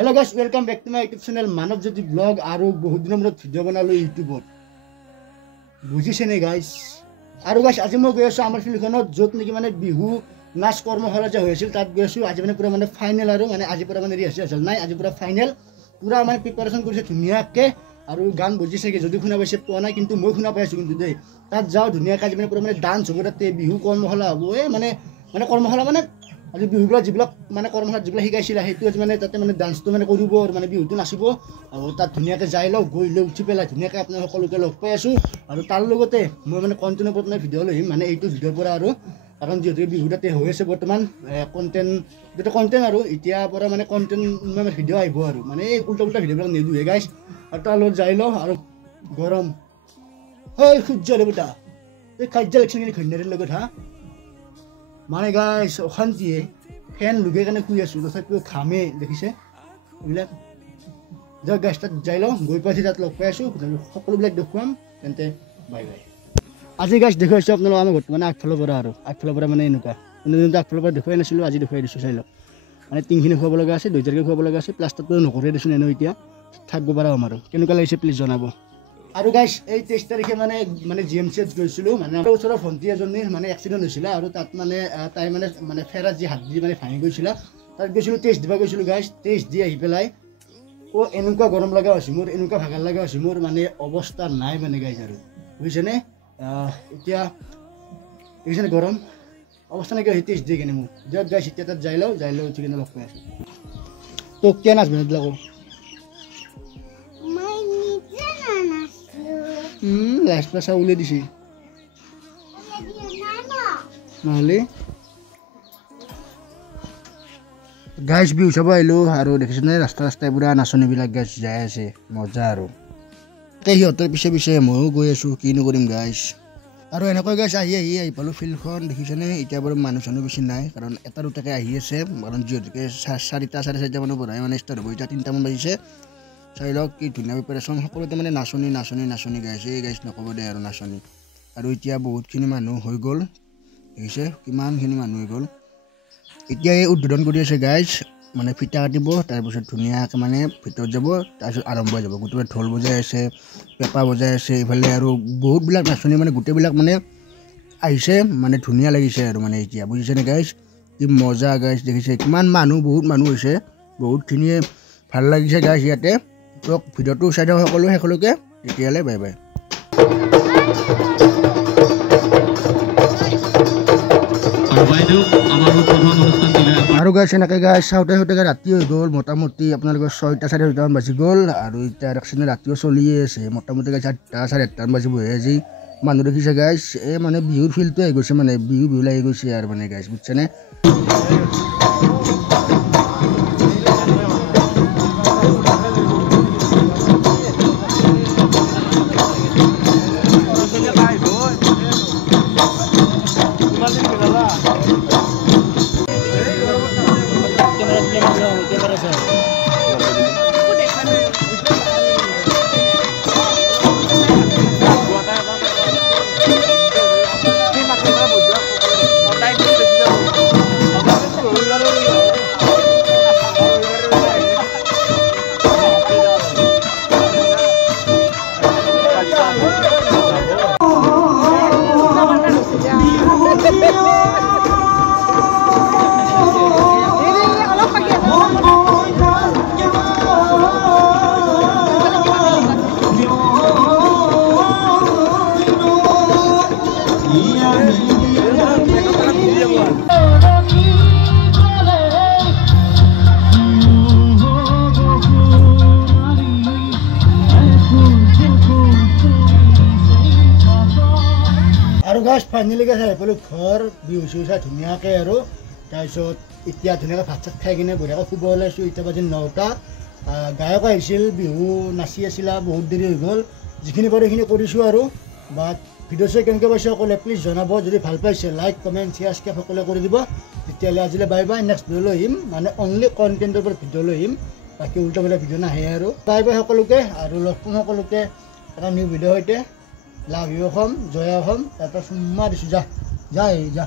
Hello guys, welcome back to my YouTube channel Manav Jyoti Vlog আৰু বহুত দিনৰ মূৰত ভিডিঅ' বনালো ইউটিউবত বুজিছে নে গাইস আৰু গাইস আজি মই গৈ আছো আমাৰ ফিল্ডখনত য'ত নেকি মানে বিহু নাচ কৰ্মশালা যে হৈছিল তাত গৈ আছো আজি মানে পুৰা মানে ফাইনেল আৰু মানে আজি পুৰা মানে ৰিহাৰ্সেল নাই আজি পুৰা ফাইনেল পুৰা মানে প্ৰিপাৰেচন কৰিছে ধুনীয়াকৈ আৰু গান বুজিছে কি যদি শুনা পাইছে পোৱা নাই কিন্তু মই শুনা পাইছো কিন্তু দেই তাত যাও ধুনীয়াকৈ আজি মানে পুৰা মানে ডান্স হ'ব তাতে বিহু কৰ্মশালা হ'ব মানে কৰ্মশালা মানে আজি বিহুবিলাক যিবিলাক মানে কৰ্মশালাত যিবিলাক শিকাইছিলে সেইটো আজি মানে তাতে মানে ডান্সটো মানে কৰিব আৰু মানে বিহুটো নাচিব আৰু তাত ধুনীয়াকৈ যাই লওঁ গৈ লৈ উঠি পেলাই ধুনীয়াকৈ আপোনালোক সকলোকে লগ পাই আছোঁ আৰু তাৰ লগতে মই মানে কণ্টেণ্টৰ ওপৰত মানে ভিডিঅ' লৈ মানে এইটো ভিডিঅ'ৰ পৰা আৰু কাৰণ যিহেতু বিহু তাতে হৈ আছে বৰ্তমান কণ্টেণ্ট যিটো কণ্টেণ্ট আৰু এতিয়াৰ পৰা মানে কণ্টেণ্ট মানে ভিডিঅ' আহিব আৰু মানে এই উল্টা ভিডিঅ'বিলাক নিদোঁহে গাইছ আৰু তাৰ লগত যাই লওঁ আৰু গৰম হয় সূৰ্য দেৱতা এই কাৰ্য লেকশ্যন ঘৈণীয়াৰীৰ লগত হা মানে গাইছ অশান্তিয়ে ফেন লুগে কাৰণে শুই আছোঁ তথাপিও ঘামে দেখিছে এইবিলাক যাওক গাইছ তাত যাই লওঁ গৈ পাইছে তাত লগ পাই আছোঁ সকলোবিলাক দেখুৱাম তেন্তে বাই বাই আজি গাইছ দেখুৱাইছোঁ আপোনালোক আমাৰ ঘৰত মানে আগফালৰ পৰা মানে এনেকুৱা আগফালৰ পৰা দেখুৱাই নাছিলোঁ আজি দেখুৱাই দিছোঁ চাই লওক মানে টিংখিনি খুৱাব লগা আছে দুইটাকে খুৱাব লগা আছে প্লাষ্টাৰটো নকৰে দিছোঁ এনেও এতিয়া থাকিব পৰা হ'ম আৰু কেনেকুৱা লাগিছে প্লিজ জনাব আৰু গাইছ এই 23 তাৰিখে মানে GMCত গৈছিলোঁ মানে ওচৰৰ ভণ্টি এজনীৰ মানে এক্সিডেণ্ট হৈছিলে আৰু তাত মানে তাই মানে ফেৰাত যি হাত দি মানে ভাঙি গৈছিলে তাত গৈছিলোঁ টেষ্ট দিব গৈছিলোঁ গাইছ টেষ্ট দি আহি পেলাই এনেকুৱা গৰম লগা হৈছে মোৰ এনেকুৱা ভাগৰ লগা হৈছে মোৰ মানে অৱস্থা নাই মানে গাইছ আৰু বুজিছেনে এতিয়া দেখিছেনে গৰম অৱস্থা নাইকিয়া হৈ টেষ্ট দি কিনে মোৰ দিয়ক গাইছ এতিয়া তাত যাই লওঁ উঠি কিনে লগ পাই আছোঁ তোক কিয় নাচবি নালাগো ৰাস্তা উলিয়াই দিছে নহ'লে গাইছ বিহু চাব আহিলোঁ আৰু দেখিছেনে ৰাস্তাই পুৰা নাচনীবিলাক গাইছ যাই আছে মজা আৰু তাই সিহঁতৰ পিছে ময়ো গৈ আছোঁ কিনো কৰিম গাইছ আৰু এনেকৈ গাইছ আহি পালোঁ ফিল্ডখন দেখিছেনে এতিয়া বাৰু মানুহ চানুহ বেছি নাই কাৰণ এটা দুটাকৈ আহি আছে কাৰণ যিহেতুকে 4টা 4:30 মানৰ পৰাই মানে ষ্টাৰ্ট হ'ব এতিয়া 3টামান বাজিছে চাই লওক কি ধুনীয়া প্ৰিপাৰেশ্যন সকলোতে মানে নাচনী গাইছে এই গাইছ নক'ব দে আৰু নাচনী আৰু এতিয়া বহুতখিনি মানুহ হৈ গ'ল দেখিছে কিমানখিনি মানুহ হৈ গ'ল এতিয়া এই উদ্বোধন কৰি আছে গাইছ মানে ফিটা কাটিব তাৰপিছত ধুনীয়াকৈ মানে ভিতৰত যাব তাৰপিছত আৰম্ভ হৈ যাব গোটেই ঢোল বজাই আছে পেঁপা বজাই আছে এইফালে আৰু বহুতবিলাক নাচনী মানে গোটেইবিলাক মানে আহিছে মানে ধুনীয়া লাগিছে আৰু মানে এতিয়া বুজিছেনে গাইছ কি মজা গাইছ দেখিছে কিমান মানুহ বহুত মানুহ হৈছে বহুতখিনিয়ে ভাল লাগিছে গাইছ ইয়াতে তোক ভিডিঅ'টো চাই দিয়ক সকলোকে তেতিয়ালৈ বাই বাই আৰু গাইছ এনেকৈ গাইছ চাওঁতে ৰাতি হৈ গ'ল মোটামুটি আপোনালোকৰ 6টা 4:30 বাজি গ'ল আৰু এতিয়া দেখিছেনে ৰাতিও চলিয়ে আছে মোটামুটি গাইছ 8টা 8:30 বাজিবহে আজি মানুহ দেখিছে গাইছ এই মানে বিহুৰ ফিল্ডটো আহি গৈছে মানে বিহু লাগি গৈছে আৰু মানে গাইছ বুজিছেনে আৰু গাইছ ফাইনেলি গাইছ আহি পালোঁ ঘৰ বিহু চিহু চাই ধুনীয়াকৈ আৰু তাৰপিছত এতিয়া ধুনীয়াকৈ ভাত চাত খাই কিনে বঢ়িয়াকৈ শুব ওলাইছোঁ এতিয়া বাজি 9টা গায়ক আহিছিল বিহু নাচি আছিলা বহুত দেৰি হৈ গ'ল যিখিনি পাৰোঁ সেইখিনি কৰিছোঁ আৰু বাট ভিডিঅ' চাই কেনেকৈ পাইছে সকলোৱে প্লিজ জনাব যদি ভাল পাইছে লাইক কমেণ্ট শ্বেয়াৰ স্ক্ৰাইব সকলোৱে কৰি দিব তেতিয়াহ'লে আজিলৈ বাই বাই নেক্সট ভিডিঅ' লৈ আহিম মানে অনলি কণ্টেণ্টৰ পৰা ভিডিঅ' লৈ আহিম বাকী উল্টা বেলেগ ভিডিঅ' নাহে আৰু বাই বাই সকলোকে আৰু লগ পাম সকলোকে এটা নিউ ভিডিঅ'ৰ সৈতে লাভ ইউ অসম জয় অসম তাৰপৰা চুম্মা দিছোঁ যা